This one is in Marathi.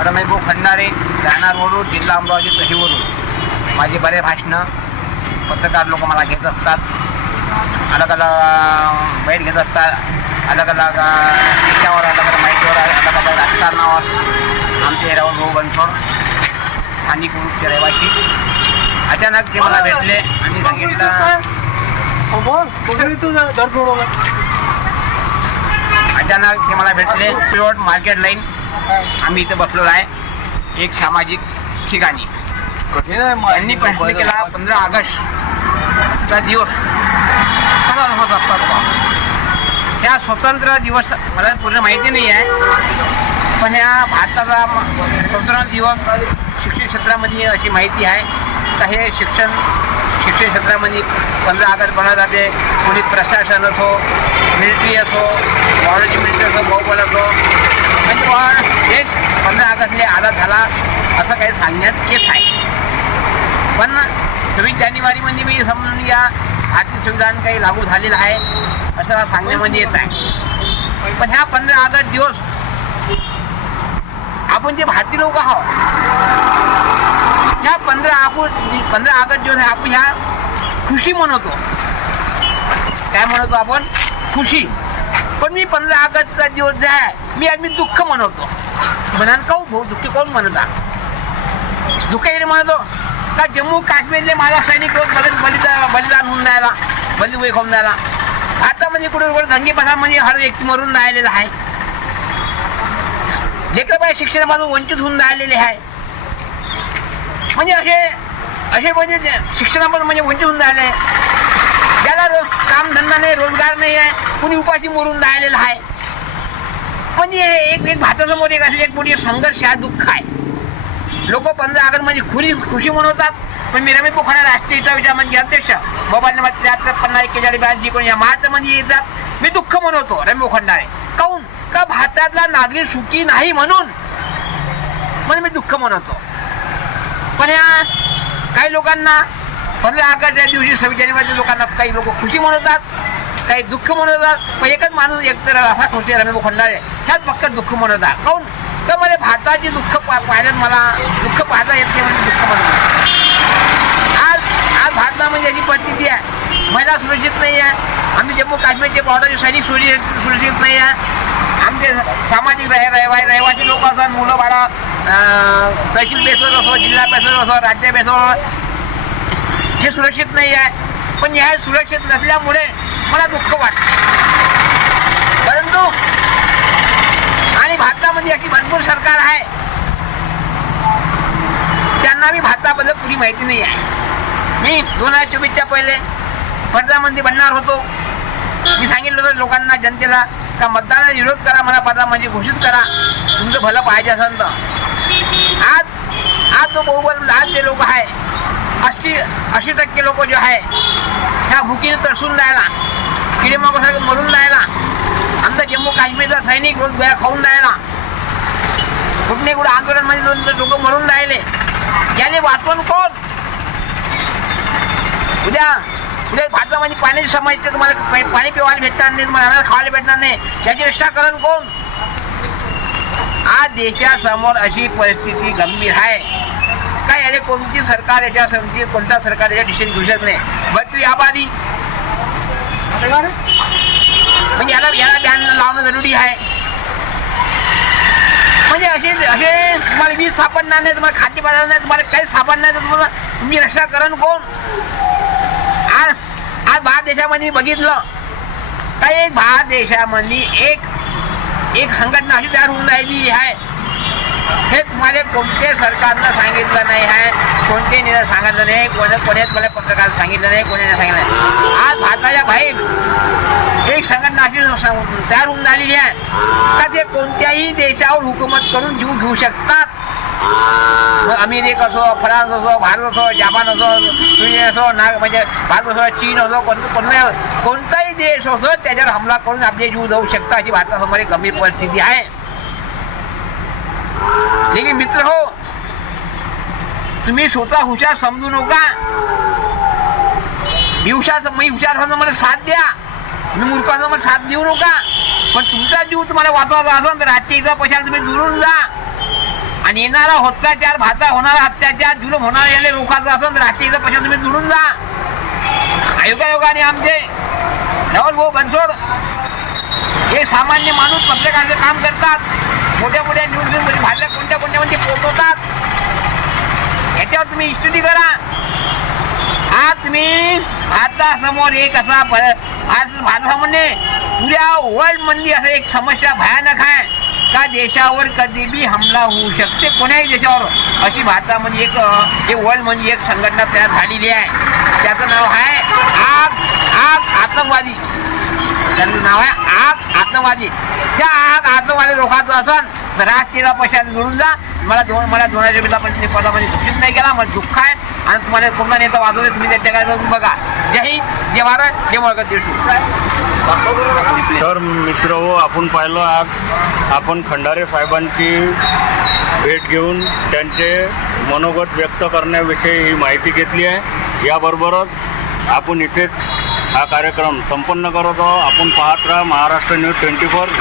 रमेश भाऊ खंडारे, राहणार वरून, जिल्हा अमरावती, तहसीलवरून. माझे बरे भाषणं पत्रकार लोक मला घेत असतात, अलग अलग बैठ घेत असतात, अलग अलग विषयावर, अलग अलग माहितीवर, अलग अलग राजकारणावर. आमचे राहुल भाऊ बनसोड स्थानिक उरूसचे रहिवासी अचानक ते मला भेटले आणि सांगितलं, अचानक ते मला भेटले प्लॉट मार्केट लाईन आम्ही इथे बसलो आहे एक सामाजिक ठिकाणी. त्यांनी प्रश्न केला 15 ऑगस्टचा दिवस कसा होत असतात. ह्या स्वतंत्र दिवस मला पूर्ण माहिती नाही आहे, पण ह्या भारताचा स्वतंत्र दिवस शिक्षण क्षेत्रामध्ये अशी माहिती आहे का हे शिक्षण क्षेत्रामध्ये 15 ऑगस्ट बनवले जाते. कोणी प्रशासन असो, मिलिटरी असो, बॉर्डरची मिलिटरी असो, बहुबल असो, म्हणजे देश 15 ऑगस्टने आझाद झाला असं काही सांगण्यात येत आहे. पण 26 जानेवारीमध्ये मी समजून या भारतीय संविधान काही लागू झालेलं आहे असं सांगण्यामध्ये येत आहे. पण ह्या 15 ऑगस्ट दिवस आपण जे भारतीय लोक आहोत, ह्या 15 ऑगस्ट दिवस आपण ह्या खुशी म्हणतो. काय म्हणतो आपण? खुशी. पण मी 15 ऑगस्टचा दिवस जे आहे मी आज दुःख म्हणतो. म्हणाल का भाऊ दुःख कोण म्हणता? दुःख येणे म्हणतो का जम्मू काश्मीरले माझा सैनिक रोज बलिदान होऊन जायला, बलिदान खाऊन जायला. भारतामध्ये कुठे दंगेफसामध्ये हर व्यक्ती मरून राहिलेला आहे. लेकरबाई शिक्षणापासून वंचित होऊन राहिलेले आहे. म्हणजे असे म्हणजे शिक्षणापासून म्हणजे वंचित होऊन राहिले. ज्याला कामधंदा नाही, रोजगार नाही आहे, कुणी उपाशी मरून राहिलेला आहे. म्हणजे एक भारतासमोर एक मोठी संघर्ष आहे, दुःख आहे. लोक 15 ऑगस्ट म्हणजे खुशी मनवतात. पण मी रमेश पोखरा राष्ट्रीय विचार म्हणजे अध्यक्ष, मोबाईल नंबर 73504142 कोणी या महाराष्ट्रामध्ये येतात. मी दुःख मनवतो रमेश खंडारे. काहून का भारतातला नागरिक सुखी नाही म्हणून मी दुःख मनवतो. पण या काही लोकांना 15 ऑगस्टच्या दिवशी 26 जानेवारी लोकांना काही लोक खुशी मनवतात, काही दुःख मनवतात. पण एकच माणूस एकतर असा खुशी रमेश खंडारे ह्याच फक्त दुःख मनवतात. काहून तर मला भारताची दुःख पाहिल्यात मला दुःख पाहता येत नाही म्हणजे दुःख मनवतो. आज भारतामध्ये अशी परिस्थिती आहे, महिला सुरक्षित नाही आहे. आम्ही जम्मू काश्मीरचे बॉर्डरचे सैनिक सुरक्षित नाही आहे. आमचे सामाजिक रहिवासी लोक असतात, मुलं बाळा तहसील बेसवर असो, जिल्हा बेसवर असो, राज्य बेसवर हे सुरक्षित नाही आहे. पण ह्या सुरक्षित नसल्यामुळे मला दुःख वाटते. परंतु आणि भारतामध्ये अशी भरपूर सरकार आहे त्यांना मी भारताबद्दल पुरी माहिती नाही आहे. मी 2024च्या पहिले प्रधानमंत्री बनणार होतो. मी सांगितलं होतं लोकांना, जनतेला का मतदानाला विरोध करा, मला प्रधानमंत्री घोषित करा, तुमचं भलं पाहिजे असेल तर. आज जो बहुबल आज जे लोक आहे 80% लोक जे आहे ह्या भुकीने तरसून राहिला, किडेमाकोसारखं मरून राहिला. आमचा जम्मू काश्मीरचा सैनिक रोज गोळ्या खाऊन राहिला. कुठे कुठे आंदोलनमध्ये लोक मरून राहिले. याने वाचवण कोण? उद्या भारतामध्ये पाण्याची समस्या, तुम्हाला पाणी पिवायला भेटणार नाही, तुम्हाला खावायला भेटणार नाही, याची रक्षा करण कोण? आज देशासमोर अशी परिस्थिती गंभीर आहे काय याने कोणती सरकार याच्या कोणता सरकार याच्या डिसिजन घेऊ शकत नाही. भरती आबादी म्हणजे याला बॅन लावणं जरुरी आहे. म्हणजे असे तुम्हाला वीज सापडणार नाही, तुम्हाला खाद्य पदार्थ नाही, तुम्हाला काही सापडणार नाही, तुम्हाला तुम्ही रक्षा करण कोण? आज भारत देशामध्ये मी बघितलं काही एक भारत देशामध्ये एक संघटना अशी तयार होऊन राहिली आहे. हे तुम्हाला कोणत्या सरकारनं सांगितलं नाही आहे, कोणते नेते सांगितलं नाही, कोण्यात मला पत्रकार सांगितलं नाही, कोणी सांगितलं नाही. आज भारताच्या बाहेर एक संघटना अशी तयार होऊन झालेली आहे का ते कोणत्याही देशावर हुकूमत करून जीव घेऊ शकतात. अमेरिका असो, फ्रान्स असो, भारत असो, जपान असो, स्वीडन असो, म्हणजे भारत असो, चीन असो, कोणताही देश असो त्याच्यावर हमला करून आपले जीव जाऊ शकतात. अशी भारतासमोर एक गंभीर परिस्थिती आहे. लेकिन मित्र हो, तुम्ही स्वतः हुशार समजू नका. मी हुशार समजा मला साथ द्या, मी मूर्खासमोर साथ देऊ नका. पण तुमचा जीव तुम्हाला वाचवायचा असेल तर राजकीय पैशाला तुम्ही दुरून जा. आणि येणारा अत्याचार, भाता होणारा अत्याचार, जुलूम होणारा याला रोखायचं असेल तर राष्ट्रीय पक्षात तुम्ही जुळून जा. आयोगाने आमचे राहुल भाऊ बनसोड हे सामान्य माणूस पत्रकाराचं काम करतात, मोठ्या मोठ्या न्यूज मध्ये भारतात कोणत्या मध्ये पोहोचवतात. याच्यावर तुम्ही स्टडी करा. आज तुम्ही भारतासमोर एक असा भारतासमोर पुऱ्या वर्ल्ड मध्ये असं एक समस्या भयानक आहे का देशावर कधी बी हमला होऊ शकते, कोण्याही देशावर. अशी भारतामध्ये एक वर्ल्ड म्हणजे एक संघटना तयार झालेली आहे. त्याचं नाव आहे आग आतंकवादी. त्याचं नाव आहे आग आतंकवादी. त्या आतंकवादी रोखायचं असेल तर राष्ट्रीय पक्षात जोडून जा. मला 2024 पदामध्ये घोषित नाही केला, मला दुःख आहे. आणि तुम्हाला कोणता नेता वाजवते तुम्ही त्याच्याकडे बघा. जय हिंद, जय भारत, जय मळकट देशू. तर मित्र हो, आपण पाहिलं आज आपण खंडारे साहेबांची भेट घेऊन त्यांचे मनोगत व्यक्त करण्याविषयी ही माहिती घेतली आहे. याबरोबरच आपण इथेच हा कार्यक्रम संपन्न करत आहोत. आपण पाहत राहा महाराष्ट्र न्यूज 24.